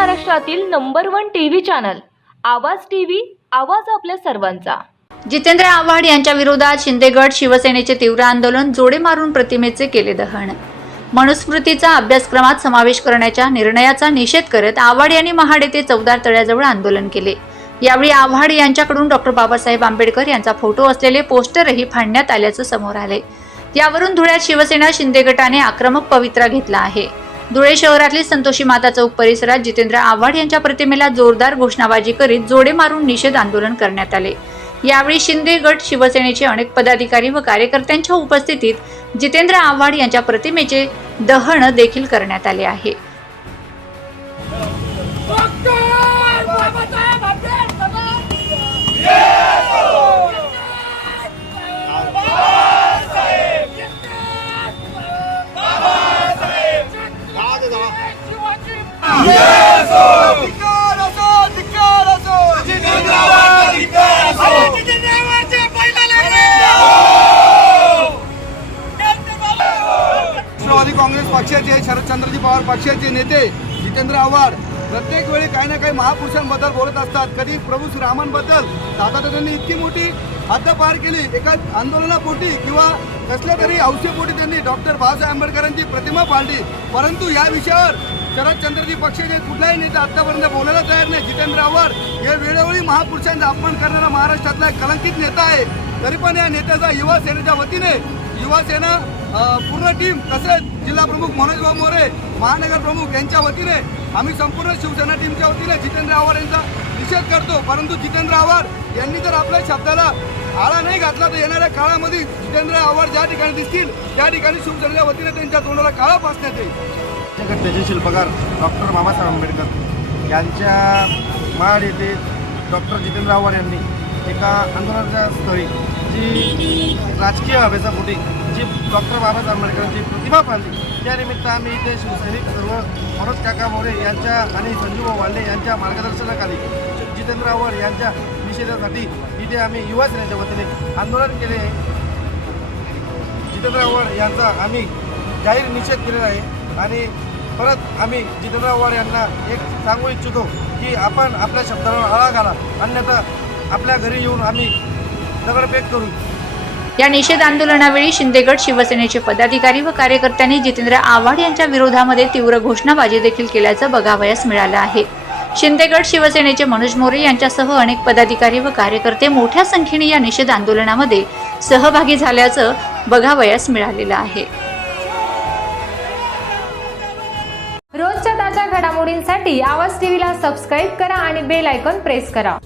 महाराष्ट्रातील number 1 TV channel आवाज TV, आवाज आपल्या सर्वांचा। जितेंद्र आव्हाड यांच्या विरोधात शिंदेगड शिवसेनेचे तीव्र आंदोलन, जोडे मारून प्रतिमेचे केले दहन। मनुस्मृतीचा अभ्यासक्रमात समावेश करण्याच्या निर्णयाचा निषेध करत आव्हाड यांनी महाड येथे चौदार तळ्याजवळ आंदोलन केले। यावेळी आव्हाड यांच्याकडून डॉक्टर बाबासाहेब आंबेडकर यांचा फोटो असलेले पोस्टरही फाडण्यात आल्याचं समोर आले। यावरून धुळ्यात शिवसेना शिंदे गटाने आक्रमक पवित्रा घेतला आहे। धुळे शहरातील संतोषी माता चौक परिसरात जितेंद्र आव्हाड यांच्या प्रतिमेला जोरदार घोषणाबाजी करीत जोडे मारून निषेध आंदोलन करण्यात आले। यावेळी शिंदे गट शिवसेनेचे अनेक पदाधिकारी व कार्यकर्त्यांच्या उपस्थितीत जितेंद्र आव्हाड यांच्या प्रतिमेचे दहन देखील करण्यात आले आहे। राष्ट्रवादी काँग्रेस पक्षाचे शरदचंद्रजी पवार पक्षाचे नेते जितेंद्र आव्हाड प्रत्येक वेळी काही ना काही महापुरुषांबद्दल बोलत असतात। कधी प्रभू श्रीरामांबद्दल दादा इतकी मोठी हद्द पार केली एका आंदोलनापोटी किंवा कसल्या तरी हौसेपोटी त्यांनी डॉक्टर बाबासाहेब आंबेडकरांची प्रतिमा पाडली। परंतु या विषयावर शरदचंद्रजी पक्षाचे कुठलाही नेता आतापर्यंत बोलायला तयार नाही। जितेंद्र आव्हाड हे वेळोवेळी महापुरुषांचा अपमान करणारा महाराष्ट्रातला कलंकित नेता आहे। तरी पण या नेत्याचा युवा सेनेच्या वतीने युवा सेना पूर्ण टीम तसेच जिल्हा प्रमुख मनोज मोरे, महानगर प्रमुख यांच्या वतीने आम्ही संपूर्ण शिवसेना टीमच्या वतीने जितेंद्र आव्हाड यांचा निषेध करतो। परंतु जितेंद्र आव्हाड यांनी जर आपल्या शब्दाला आळा नाही घातला तर येणाऱ्या काळामध्ये जितेंद्र आव्हाड ज्या ठिकाणी दिसतील त्या ठिकाणी शिवसेनेच्या वतीने त्यांच्या तोंडाला काळा फासण्यात येईल। घटनेचे शिल्पकार डॉक्टर बाबासाहेब आंबेडकर यांच्या महाड येथे डॉक्टर जितेंद्र आव्हाड यांनी एका आंदोलनाच्या स्थळी जी राजकीय अभ्यासापोटी जी डॉक्टर बाबासाहेब आंबेडकरांची प्रतिमा पाडली, त्यानिमित्त आम्ही इथे शिवसैनिक सर्व मनोज काका मोरे यांच्या आणि संजूभाऊ वाल्ले यांच्या मार्गदर्शनाखाली जितेंद्र आव्हाड यांच्या निषेधासाठी इथे आम्ही युवा सेनेच्या वतीने आंदोलन केले आहे। जितेंद्र आव्हाड यांचा आम्ही जाहीर निषेध केलेला आहे आणि परत आम्ही जितेंद्र आव्हाड यांना एक सांगू इच्छितो की आपण आपल्या शब्दाला आळा घाला, अन्यथा आपल्या घरी येऊन आम्ही दगडफेक करू। या निषेध आंदोलनावेळी शिंदेगड शिवसेनेचे पदाधिकारी व कार्यकर्त्यांनी जितेंद्र आव्हाड यांच्या विरोधामध्ये तीव्र घोषणाबाजी देखील केल्याचं बघावयास मिळालं आहे। शिंदेगड शिवसेनेचे मनोज मोरे यांच्यासह अनेक पदाधिकारी व कार्यकर्ते मोठ्या संख्येने या निषेध आंदोलनामध्ये सहभागी झाल्याचं बघावयास मिळालेलं आहे। रोजच्या ताज्या घडामोडींसाठी आवाज टीव्हीला सबस्क्राईब करा आणि बेल आयकॉन प्रेस करा।